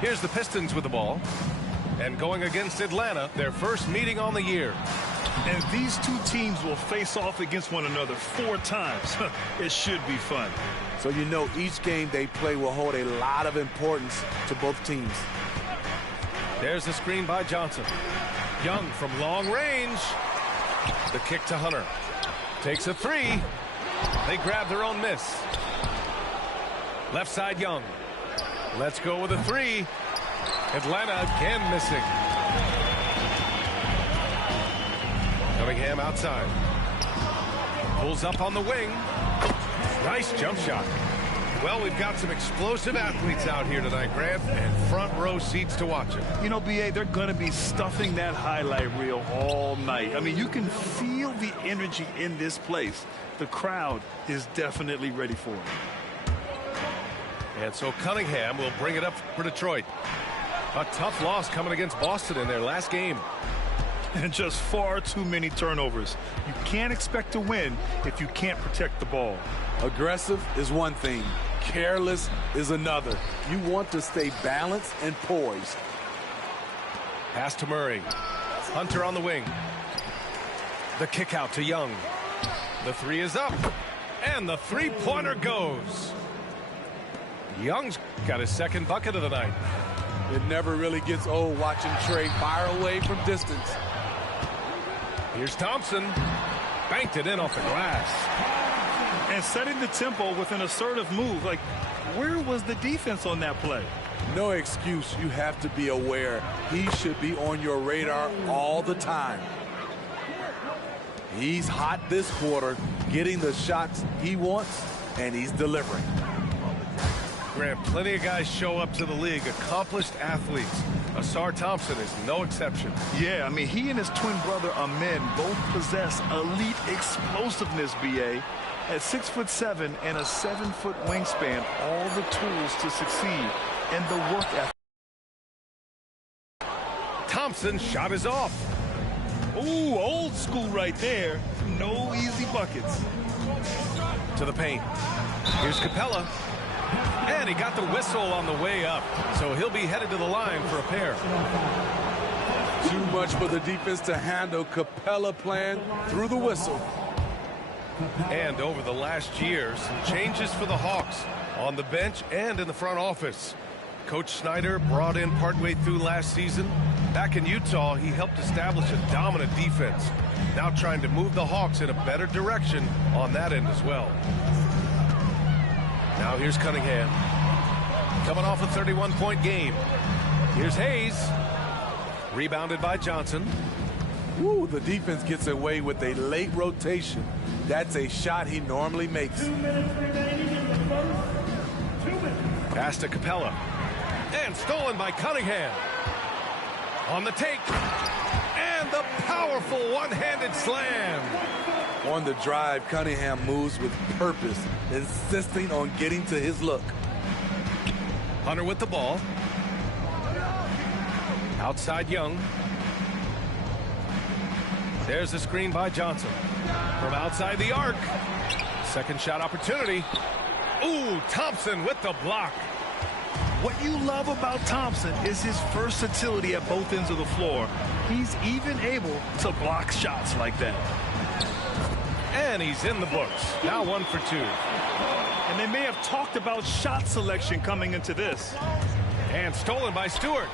Here's the Pistons with the ball. And going against Atlanta, their first meeting on the year. And these two teams will face off against one another 4 times. It should be fun. So you know each game they play will hold a lot of importance to both teams. There's the screen by Johnson. Young from long range. The kick to Hunter. Takes a 3. They grab their own miss. Left side Young. Let's go with a 3. Atlanta again missing. Cunningham outside. Pulls up on the wing. Nice jump shot. Well, we've got some explosive athletes out here tonight, Grant, and front row seats to watch it. You know, B.A., they're going to be stuffing that highlight reel all night. I mean, you can feel the energy in this place. The crowd is definitely ready for it. And so Cunningham will bring it up for Detroit. A tough loss coming against Boston in their last game. And just far too many turnovers. You can't expect to win if you can't protect the ball. Aggressive is one thing. Careless is another. You want to stay balanced and poised. Pass to Murray. Hunter on the wing. The kick out to Young. The 3 is up. And the 3-pointer goes. Young's got his second bucket of the night. It never really gets old watching Trey fire away from distance. Here's Thompson. Banked it in off the glass. And setting the tempo with an assertive move. Like, where was the defense on that play? No excuse. You have to be aware. He should be on your radar all the time. He's hot this quarter, getting the shots he wants, and he's delivering. Grant, plenty of guys show up to the league, accomplished athletes. Asar Thompson is no exception. Yeah, I mean, he and his twin brother Amin both possess elite explosiveness, B.A. At 6'7" and a 7-foot wingspan, all the tools to succeed, and the work ethic. Thompson's shot is off. Ooh, old school right there. No easy buckets. To the paint. Here's Capella. And he got the whistle on the way up, so he'll be headed to the line for a pair. Too much for the defense to handle. Capella playing through the whistle. And over the last year, some changes for the Hawks on the bench and in the front office. Coach Snyder brought in partway through last season. Back in Utah, he helped establish a dominant defense. Now trying to move the Hawks in a better direction on that end as well. Now here's Cunningham. Coming off a 31-point game. Here's Hayes. Rebounded by Johnson. Ooh, the defense gets away with a late rotation. That's a shot he normally makes. 2 minutes remaining in the first. 2 minutes. Pass to Capella. And stolen by Cunningham. On the take. And the powerful one-handed slam. On the drive, Cunningham moves with purpose, insisting on getting to his look. Hunter with the ball. Outside Young. There's the screen by Johnson. From outside the arc. Second shot opportunity. Ooh, Thompson with the block. What you love about Thompson is his versatility at both ends of the floor. He's even able to block shots like that. And he's in the books. Now 1 for 2. And they may have talked about shot selection coming into this. And stolen by Stewart.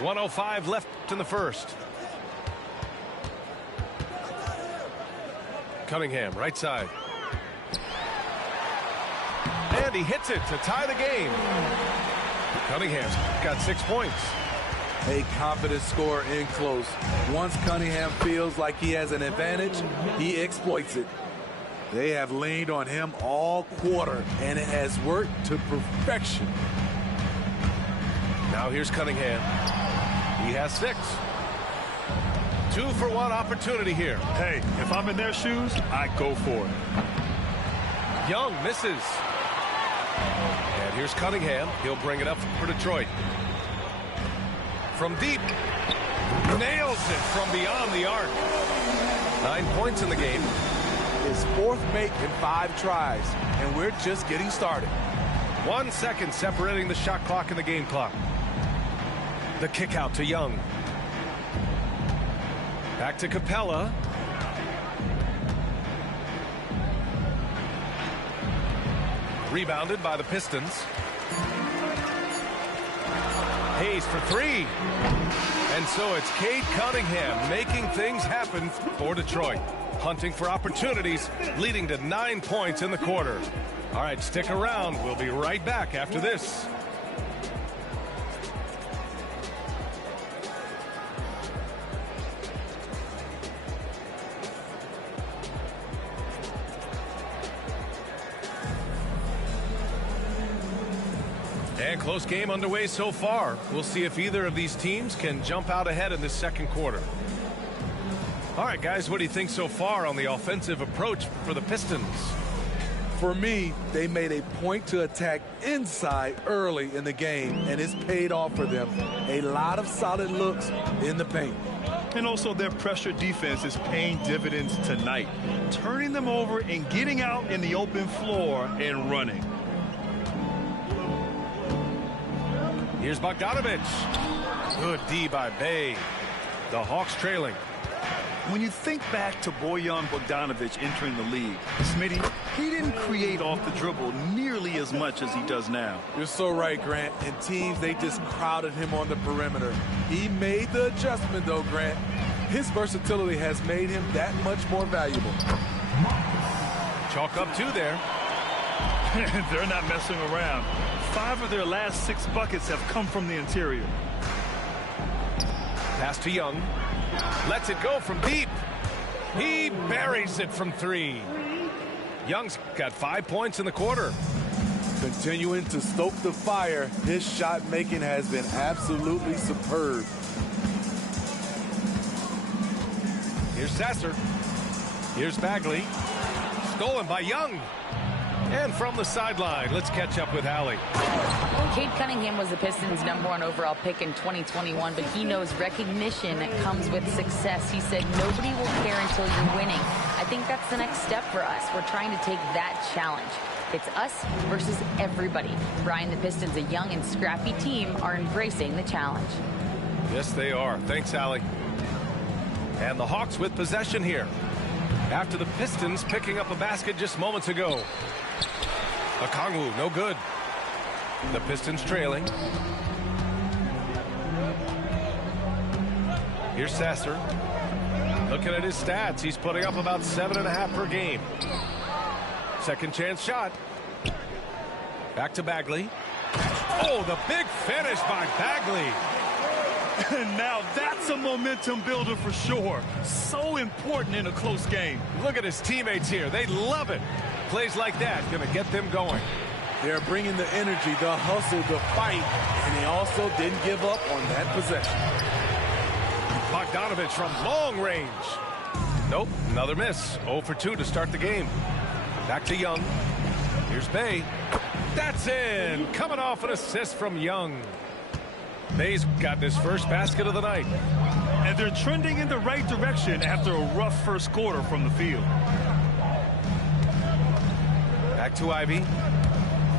.105 left in the first. Cunningham, right side. And he hits it to tie the game. Cunningham's got 6 points. A confident scorer in close. Once Cunningham feels like he has an advantage, he exploits it. They have leaned on him all quarter, and it has worked to perfection. Now here's Cunningham. He has 6. 2 for 1 opportunity here. Hey, if I'm in their shoes, I go for it. Young misses. And here's Cunningham. He'll bring it up for Detroit. From deep. Nails it from beyond the arc. 9 points in the game. his 4th make in 5 tries, and we're just getting started. 1 second separating the shot clock and the game clock. The kick out to Young. Back to Capella. Rebounded by the Pistons. Hayes for 3. And so it's Cade Cunningham making things happen for Detroit. Hunting for opportunities, leading to 9 points in the quarter. All right, stick around. We'll be right back after this. And close game underway so far. We'll see if either of these teams can jump out ahead in this second quarter. All right, guys, what do you think so far on the offensive approach for the Pistons? For me, they made a point to attack inside early in the game, and it's paid off for them. A lot of solid looks in the paint. And also their pressure defense is paying dividends tonight, turning them over and getting out in the open floor and running. Here's Bogdanovich. Good D by Bay. The Hawks trailing. When you think back to Bojan Bogdanovic entering the league, Smitty, he didn't create off the dribble nearly as much as he does now. You're so right, Grant. And teams, they just crowded him on the perimeter. He made the adjustment, though, Grant. His versatility has made him that much more valuable. Chalk up 2 there. They're not messing around. 5 of their last 6 buckets have come from the interior. Pass to Young. Lets it go from deep. He buries it from 3. Young's got 5 points in the quarter. Continuing to stoke the fire, his shot making has been absolutely superb. Here's Sasser. Here's Bagley. Stolen by Young. And from the sideline, let's catch up with Allie. Cade Cunningham was the Pistons' #1 overall pick in 2021, but he knows recognition comes with success. He said nobody will care until you're winning. I think that's the next step for us. We're trying to take that challenge. It's us versus everybody. Brian, the Pistons, a young and scrappy team, are embracing the challenge. Yes, they are. Thanks, Allie. And the Hawks with possession here. After the Pistons picking up a basket just moments ago. Okongwu, no good. The Pistons trailing. Here's Sasser. Looking at his stats, he's putting up about 7.5 per game. Second chance shot. Back to Bagley. Oh, the big finish by Bagley. And now that's a momentum builder for sure. So important in a close game. Look at his teammates here. They love it. Plays like that going to get them going. They're bringing the energy, the hustle, the fight, and they also didn't give up on that possession. Bogdanovich from long range. Nope, another miss. 0 for 2 to start the game. Back to Young. Here's Bay. That's in. Coming off an assist from Young. Bay's gotten his first basket of the night. And they're trending in the right direction after a rough first quarter from the field. Back to Ivy.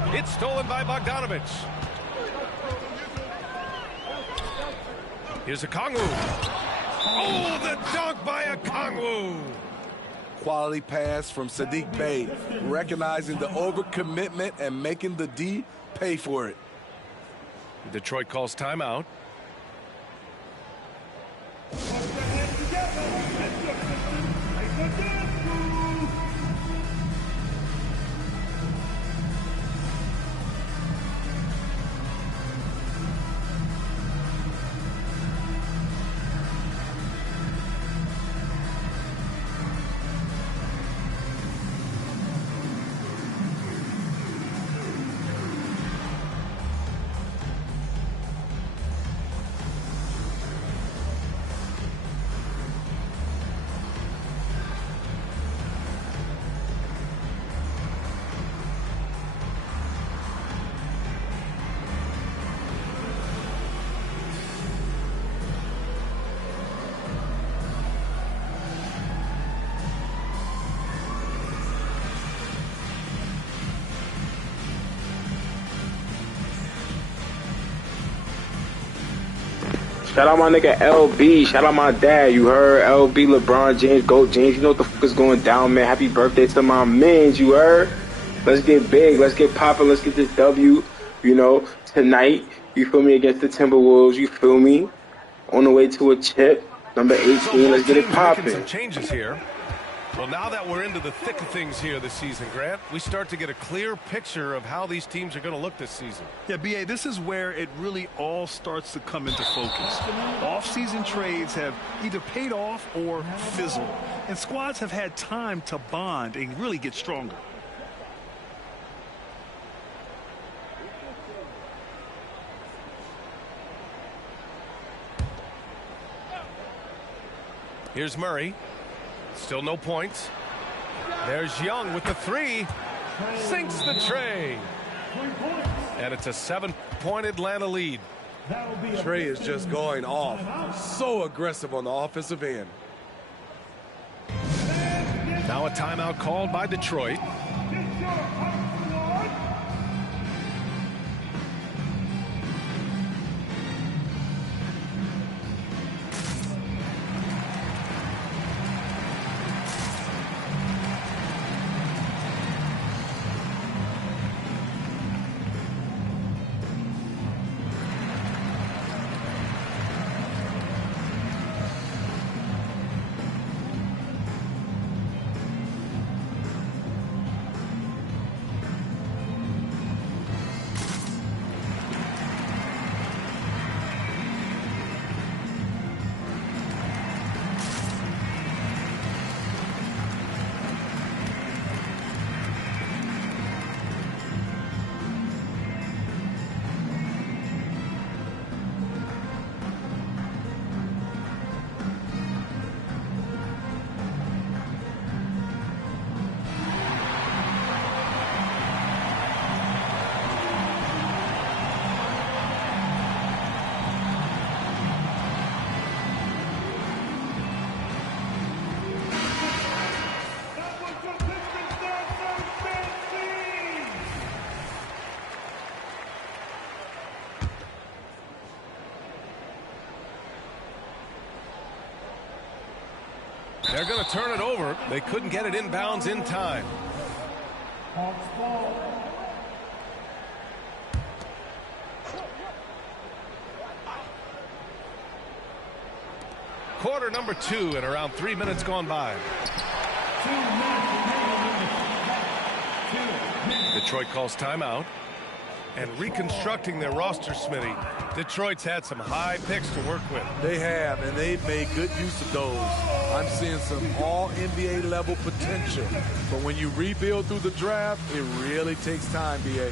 It's stolen by Bogdanovich. Here's Okongwu. Oh, the dunk by Okongwu. Quality pass from Sadiq Bey, recognizing the overcommitment and making the D pay for it. Detroit calls timeout. Shout out my nigga LB. Shout out my dad. You heard? LB, LeBron James, GOAT James. You know what the fuck is going down, man. Happy birthday to my mans. You heard? Let's get big. Let's get popping. Let's get this W, you know, tonight. You feel me? Against the Timberwolves. You feel me? On the way to a chip. Number 18. So Let's get it popping. some changes here. Well, now that we're into the thick of things here this season, Grant, we start to get a clear picture of how these teams are going to look this season. Yeah, B.A., this is where it really all starts to come into focus. Off-season trades have either paid off or fizzled, and squads have had time to bond and really get stronger. Here's Murray. Still no points. There's Young with the three. Sinks the tray. And it's a 7-point Atlanta lead. Trey is just going off. So aggressive on the offensive end. Now a timeout called by Detroit. They're going to turn it over. They couldn't get it inbounds in time. Quarter number 2 and around 3 minutes gone by. Detroit calls timeout. And reconstructing their roster, Smitty, Detroit's had some high picks to work with. They have, and they've made good use of those. I'm seeing some all-NBA level potential. But when you rebuild through the draft, it really takes time, B.A.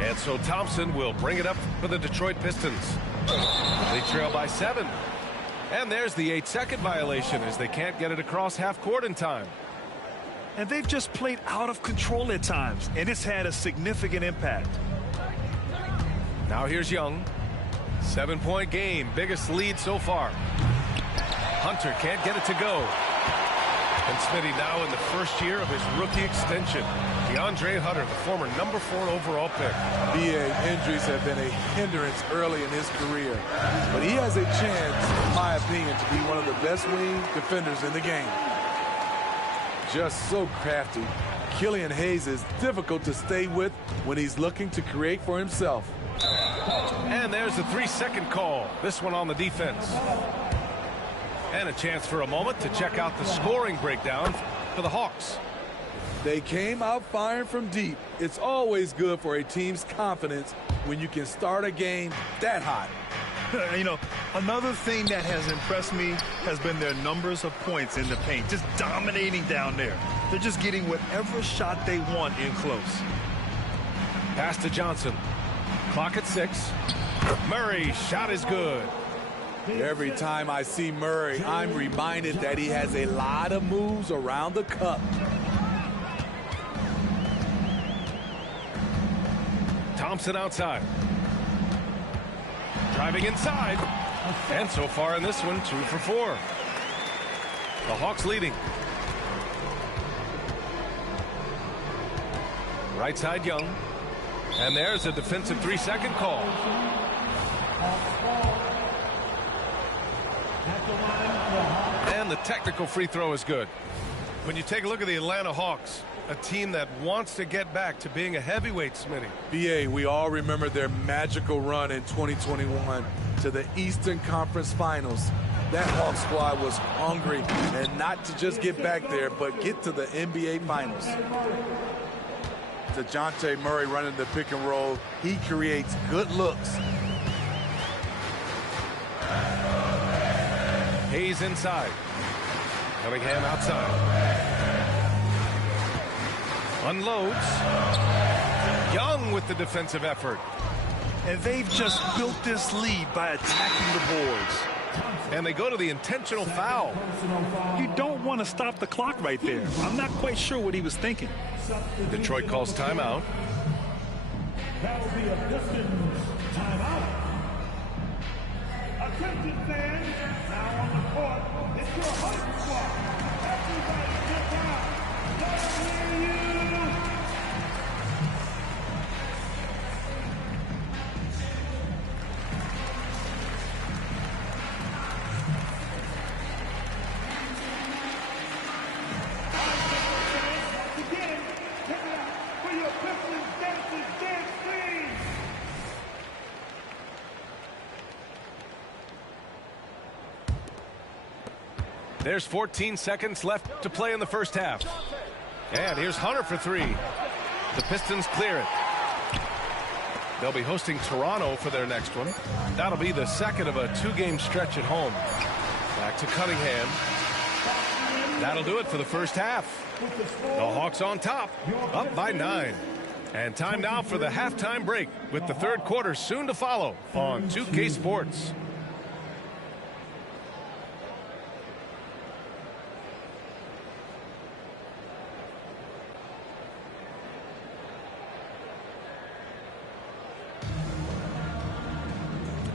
And so Thompson will bring it up for the Detroit Pistons. They trail by 7. And there's the 8-second violation as they can't get it across half court in time. And they've just played out of control at times, and it's had a significant impact. Now here's Young. 7-point game, biggest lead so far. Hunter can't get it to go. And Smitty now in the first year of his rookie extension. DeAndre Hunter, the former #4 overall pick. BA, injuries have been a hindrance early in his career, but he has a chance, in my opinion, to be one of the best wing defenders in the game. Just so crafty. Killian Hayes is difficult to stay with when he's looking to create for himself. And there's a 3-second call. This one on the defense. And a chance for a moment to check out the scoring breakdown for the Hawks. They came out firing from deep. It's always good for a team's confidence when you can start a game that hot. You know, another thing that has impressed me has been their numbers of points in the paint, just dominating down there. They're just getting whatever shot they want in close. Pass to Johnson. Clock at 6. Murray, shot is good. Every time I see Murray, I'm reminded that he has a lot of moves around the cup. Thompson outside. Driving inside. And so far in this one, 2 for 4. The Hawks leading. Right side Young. And there's a defensive 3-second call. And the technical free throw is good. When you take a look at the Atlanta Hawks, a team that wants to get back to being a heavyweight, Smitty. BA, we all remember their magical run in 2021 to the Eastern Conference Finals. That Hawk squad was hungry, and not to just get back there, but get to the NBA Finals. DeJounte Murray running the pick and roll. He creates good looks. Hayes inside. Cunningham outside. Unloads. Young with the defensive effort. And they've just built this lead by attacking the boards. And they go to the intentional foul. You don't want to stop the clock right there. I'm not quite sure what he was thinking. Detroit calls timeout. That will be a Pistons timeout. Attention fans, now on the court, it's your Hawks squad. Everybody get down. Let's hear you. There's 14 seconds left to play in the first half. And here's Hunter for 3. The Pistons clear it. They'll be hosting Toronto for their next one. That'll be the second of a 2-game stretch at home. Back to Cunningham. That'll do it for the first half. The Hawks on top, up by 9. And time now for the halftime break, with the third quarter soon to follow on 2K Sports.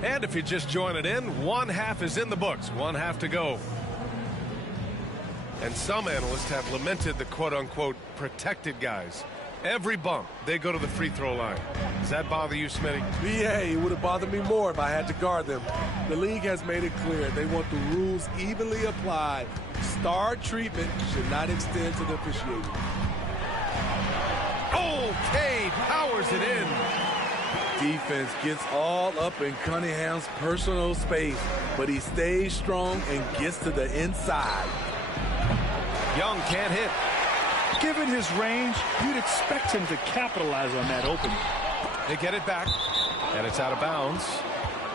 And if you just join it in, one half is in the books, one half to go. And some analysts have lamented the quote-unquote protected guys. Every bump, they go to the free throw line. Does that bother you, Smitty? BA, it would have bothered me more if I had to guard them. The league has made it clear they want the rules evenly applied. Star treatment should not extend to the officiating. Oh, Cade powers it in. Defense gets all up in Cunningham's personal space, but he stays strong and gets to the inside. Young can't hit. Given his range, you'd expect him to capitalize on that opening. They get it back, and it's out of bounds.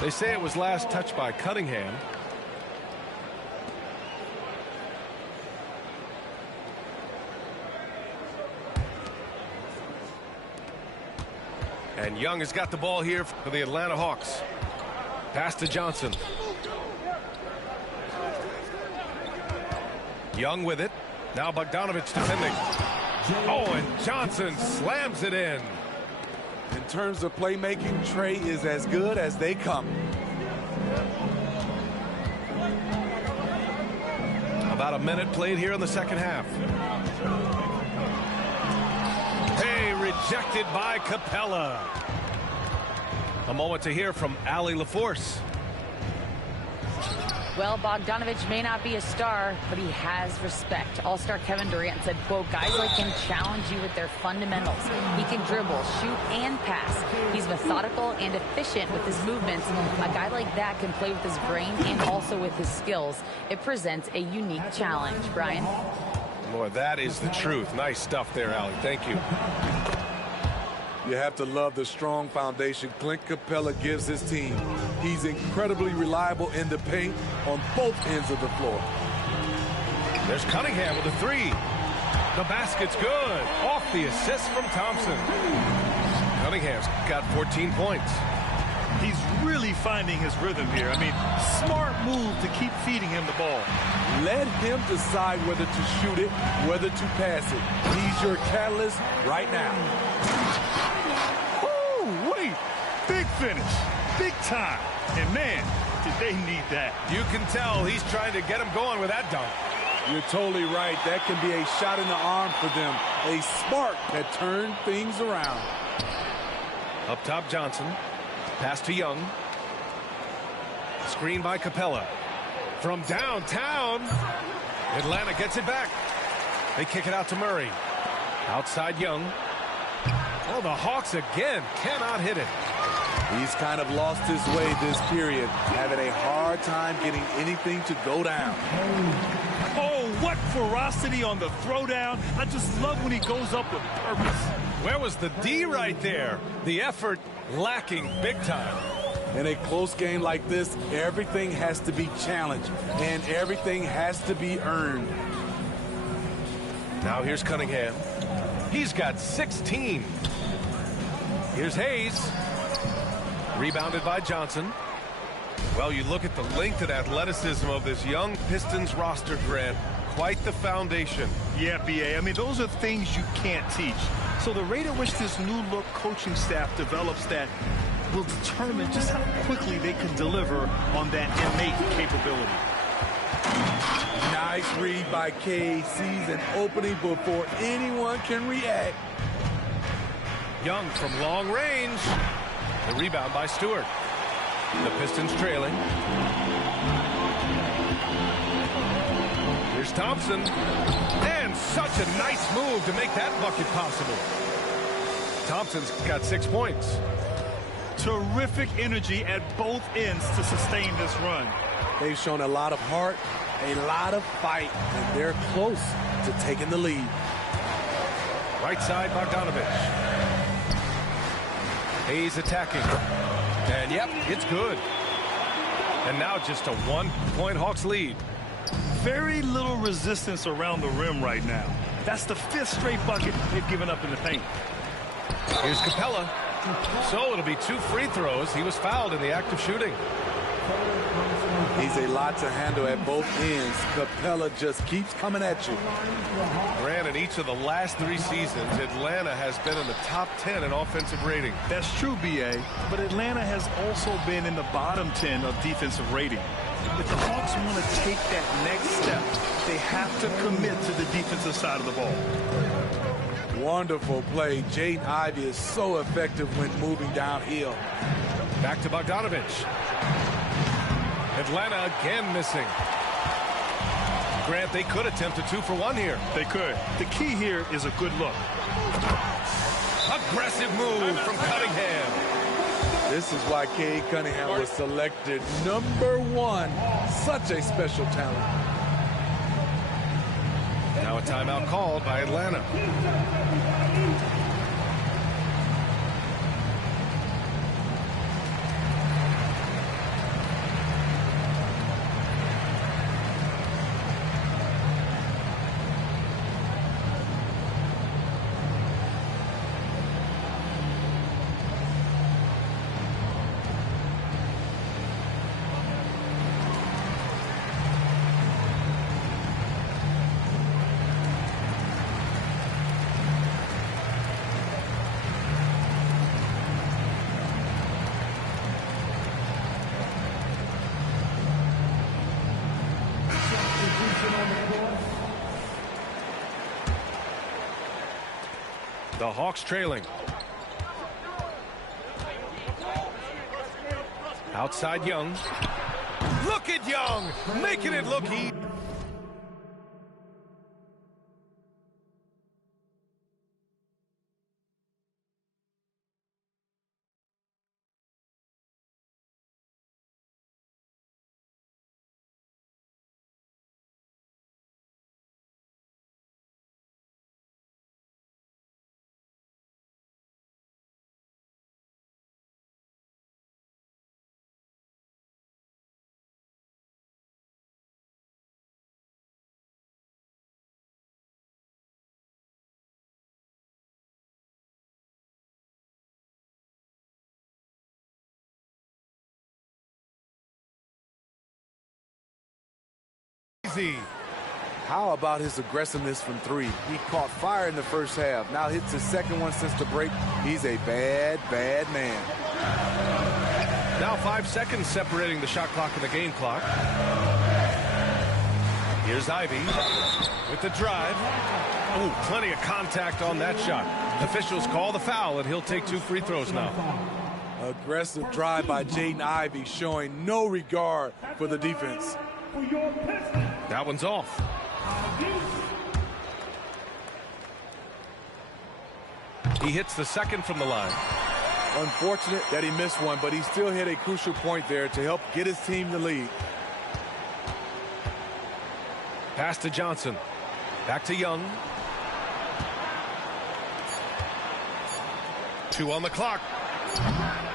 They say it was last touched by Cunningham. And Young has got the ball here for the Atlanta Hawks. Pass to Johnson. Young with it. Now Bogdanovich defending. Oh, and Johnson slams it in. In terms of playmaking, Trey is as good as they come. About a minute played here in the second half. Rejected by Capella. A moment to hear from Allie LaForce. Well, Bogdanovich may not be a star, but he has respect. All-star Kevin Durant said, quote, guys like him challenge you with their fundamentals. He can dribble, shoot, and pass. He's methodical and efficient with his movements. A guy like that can play with his brain and also with his skills. It presents a unique challenge. Brian? Boy, that is the truth. Nice stuff there, Allie. Thank you. You have to love the strong foundation Clint Capella gives his team. He's incredibly reliable in the paint on both ends of the floor. There's Cunningham with a three. The basket's good. Off the assist from Thompson. Cunningham's got 14 points. He's really finding his rhythm here. I mean, smart move to keep feeding him the ball. Let him decide whether to shoot it, whether to pass it. He's your catalyst right now. Oh, wait. Big finish. Big time. And, man, did they need that. You can tell he's trying to get him going with that dunk. You're totally right. That can be a shot in the arm for them. A spark that turned things around. Up top, Johnson. Pass to Young. Screen by Capella. From downtown. Atlanta gets it back. They kick it out to Murray. Outside Young. Oh, the Hawks again cannot hit it. He's kind of lost his way this period, having a hard time getting anything to go down. Oh, what ferocity on the throwdown. I just love when he goes up with purpose. Where was the D right there? The effort lacking big time. In a close game like this, everything has to be challenged, and everything has to be earned. Now here's Cunningham. He's got 16. Here's Hayes. Rebounded by Johnson. Well, you look at the length and athleticism of this young Pistons roster, Grant. Quite the foundation. Yeah, B.A. I mean, those are things you can't teach. So the rate at which this new look coaching staff develops that will determine just how quickly they can deliver on that innate capability. Nice read by Cade. Sees an opening before anyone can react. Young from long range. The rebound by Stewart. The Pistons trailing. Here's Thompson. And such a nice move to make that bucket possible. Thompson's got 6 points. Terrific energy at both ends to sustain this run. They've shown a lot of heart, a lot of fight, and they're close to taking the lead. Right side, Bogdanovich. Hayes attacking. And yep, it's good. And now just a 1-point Hawks lead. Very little resistance around the rim right now. That's the 5th straight bucket they've given up in the paint. Here's Capella. So it'll be 2 free throws. He was fouled in the act of shooting. He's a lot to handle at both ends. Capella just keeps coming at you. Grant, in each of the last 3 seasons, Atlanta has been in the top 10 in offensive rating. That's true, B.A., but Atlanta has also been in the bottom 10 of defensive rating. If the Hawks want to take that next step, they have to commit to the defensive side of the ball. Wonderful play. Jaden Ivey is so effective when moving downhill. Back to Bogdanovich. Atlanta again missing. Grant, they could attempt a 2-for-1 here. They could. The key here is a good look. Aggressive move from Cunningham. This is why Cade Cunningham was selected #1. Such a special talent. Now a timeout called by Atlanta. The Hawks trailing. Outside Young. Look at Young, making it look easy. How about his aggressiveness from three? He caught fire in the first half. Now hits his second one since the break. He's a bad, bad man. Now 5 seconds separating the shot clock and the game clock. Here's Ivy with the drive. Oh, plenty of contact on that shot. Officials call the foul, and he'll take 2 free throws now. Aggressive drive by Jaden Ivey, showing no regard for the defense. That one's off. He hits the second from the line. Unfortunate that he missed one, but he still hit a crucial point there to help get his team the lead. Pass to Johnson. Back to Young. 2 on the clock.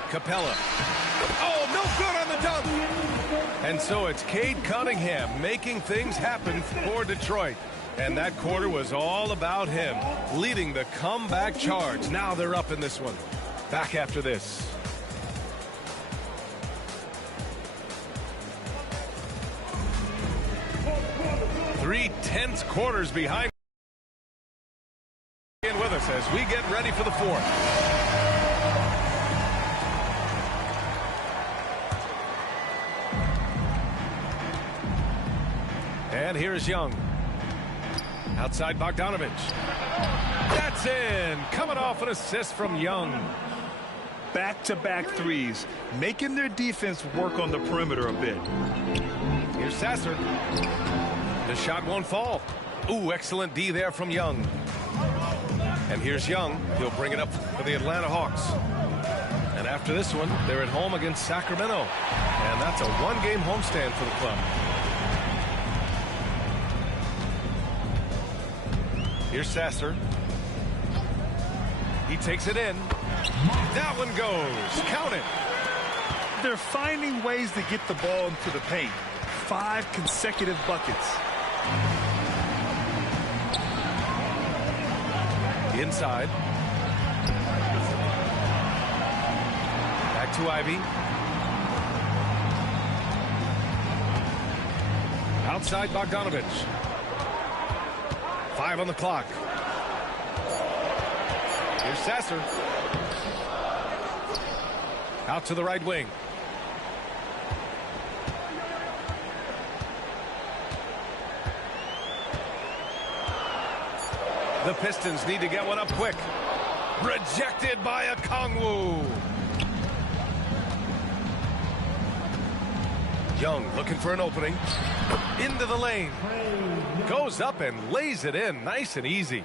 Capella. Oh, no good on the dunk. And so it's Cade Cunningham making things happen for Detroit. And that quarter was all about him, leading the comeback charge. Now they're up in this one. Back after this. Three tense quarters behind. In with us as we get ready for the fourth. And here's Young. Outside Bogdanovich. That's in. Coming off an assist from Young. Back-to-back threes, making their defense work on the perimeter a bit. Here's Sasser. The shot won't fall. Ooh, excellent D there from Young. And here's Young. He'll bring it up for the Atlanta Hawks. And after this one, they're at home against Sacramento. And that's a one-game homestand for the club. Here's Sasser. He takes it in. That one goes. Count it. They're finding ways to get the ball into the paint. 5 consecutive buckets. Inside. Back to Ivy. Outside Bogdanovich. 5 on the clock. Here's Sasser. Out to the right wing. The Pistons need to get one up quick. Rejected by a Kongwu. Young looking for an opening. Into the lane. Goes up and lays it in. Nice and easy.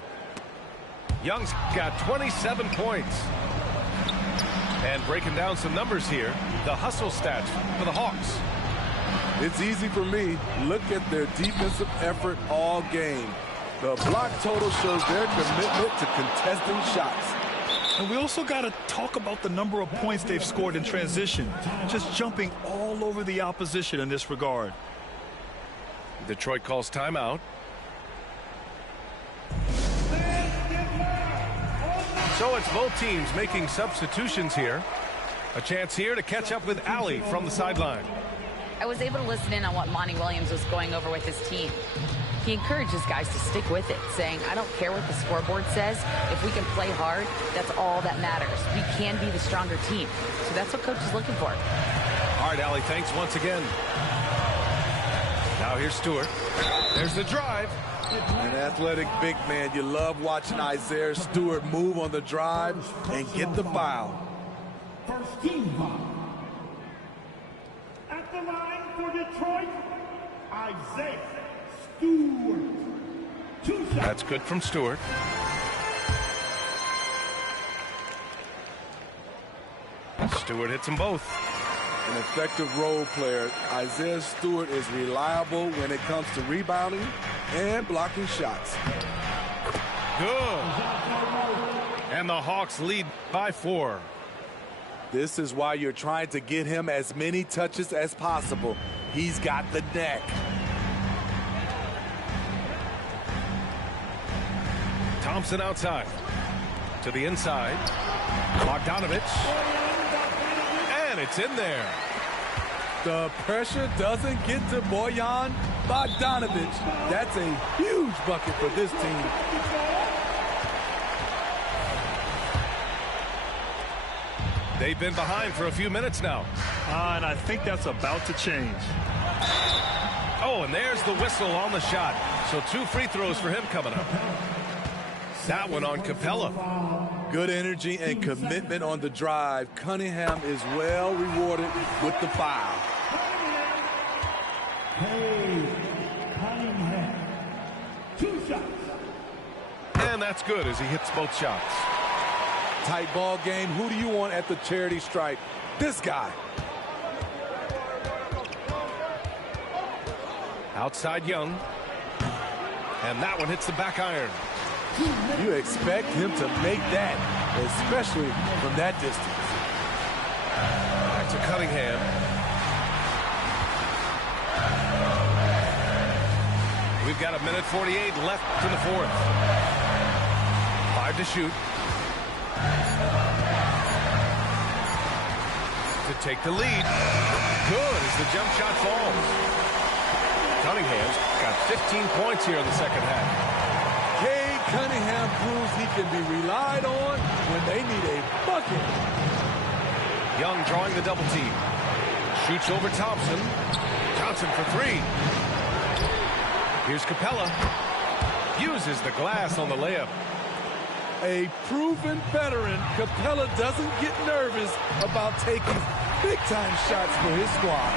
Young's got 27 points. And breaking down some numbers here, the hustle stats for the Hawks. It's easy for me. Look at their defensive effort all game. The block total shows their commitment to contesting shots. And we also got to talk about the number of points they've scored in transition. Just jumping all over the opposition in this regard. Detroit calls timeout. So it's both teams making substitutions here. A chance here to catch up with Allie from the sideline. I was able to listen in on what Monty Williams was going over with his team. He encourages guys to stick with it, saying, I don't care what the scoreboard says. If we can play hard, that's all that matters. We can be the stronger team. So that's what Coach is looking for. All right, Allie, thanks once again. Now here's Stewart. There's the drive. An athletic big man. You love watching Isaiah Stewart move on the drive and get the foul. First team foul. At the line for Detroit, Isaiah Stewart. 2 shots. That's good from Stewart. Stewart hits them both. An effective role player. Isaiah Stewart is reliable when it comes to rebounding and blocking shots. Good. And the Hawks lead by 4. This is why you're trying to get him as many touches as possible. He's got the neck. Thompson outside. To the inside. Bogdanovich. And it's in there. The pressure doesn't get to Bojan Bogdanovich. That's a huge bucket for this team. They've been behind for a few minutes now. And I think that's about to change. Oh, and there's the whistle on the shot. So 2 free throws for him coming up. That one on Capella. Good energy and commitment on the drive. Cunningham is well rewarded with the foul. Hey, Cunningham. 2 shots. And that's good as he hits both shots. Tight ball game. Who do you want at the charity stripe? This guy. Outside Young. And that one hits the back iron. You expect him to make that, especially from that distance. Back to Cunningham. We've got 1:48 left in the 4th. 5 to shoot. To take the lead. Good as the jump shot falls. Cunningham's got 15 points here in the second half. Cade Cunningham proves he can be relied on when they need a bucket. Young drawing the double team. Shoots over Thompson. Johnson for 3. Here's Capella. Uses the glass on the layup. A proven veteran, Capella doesn't get nervous about taking big-time shots for his squad.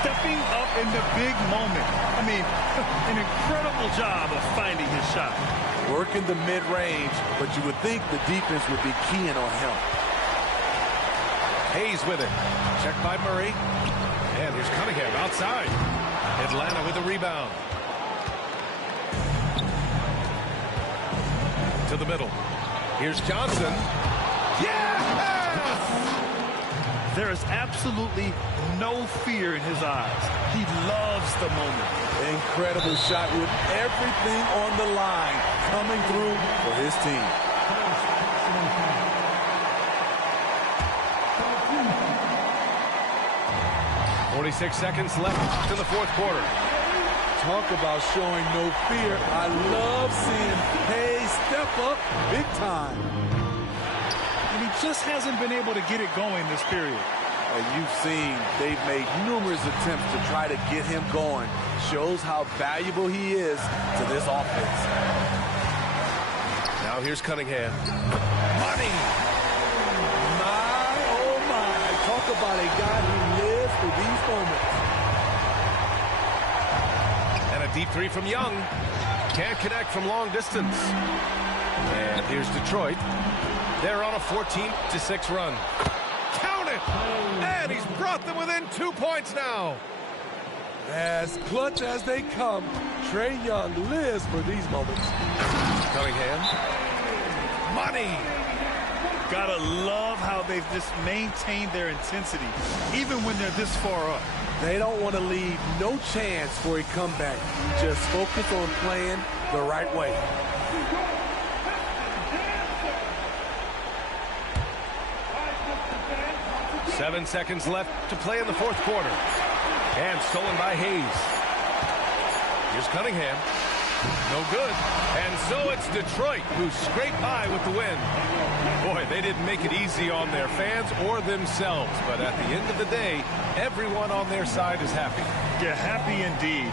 Stepping up in the big moment. I mean, an incredible job of finding his shot. Working the mid-range, but you would think the defense would be keying on him. Hayes with it. Checked by Murray. And here's Cunningham outside. Atlanta with a rebound. To the middle. Here's Johnson. Yes! There is absolutely no fear in his eyes. He loves the moment. Incredible shot with everything on the line coming through for his team. .46 seconds left to the 4th quarter. Talk about showing no fear. I love seeing Hayes step up big time. And he just hasn't been able to get it going this period. And you've seen they've made numerous attempts to try to get him going. Shows how valuable he is to this offense. Now here's Cunningham. Money! My, oh my. Talk about a guy who lives for these moments. And a deep 3 from Young. Can't connect from long distance. And here's Detroit. They're on a 14-6 run. Count it! And he's brought them within 2 points now. As clutch as they come, Trae Young lives for these moments. Cunningham. Money! Gotta love how they've just maintained their intensity, even when they're this far up. They don't want to leave no chance for a comeback. Just focus on playing the right way. Seven seconds left to play in the 4th quarter. And stolen by Hayes. Here's Cunningham. No good. And so it's Detroit who scraped by with the win. Boy, they didn't make it easy on their fans or themselves. But at the end of the day, everyone on their side is happy. Yeah, happy indeed.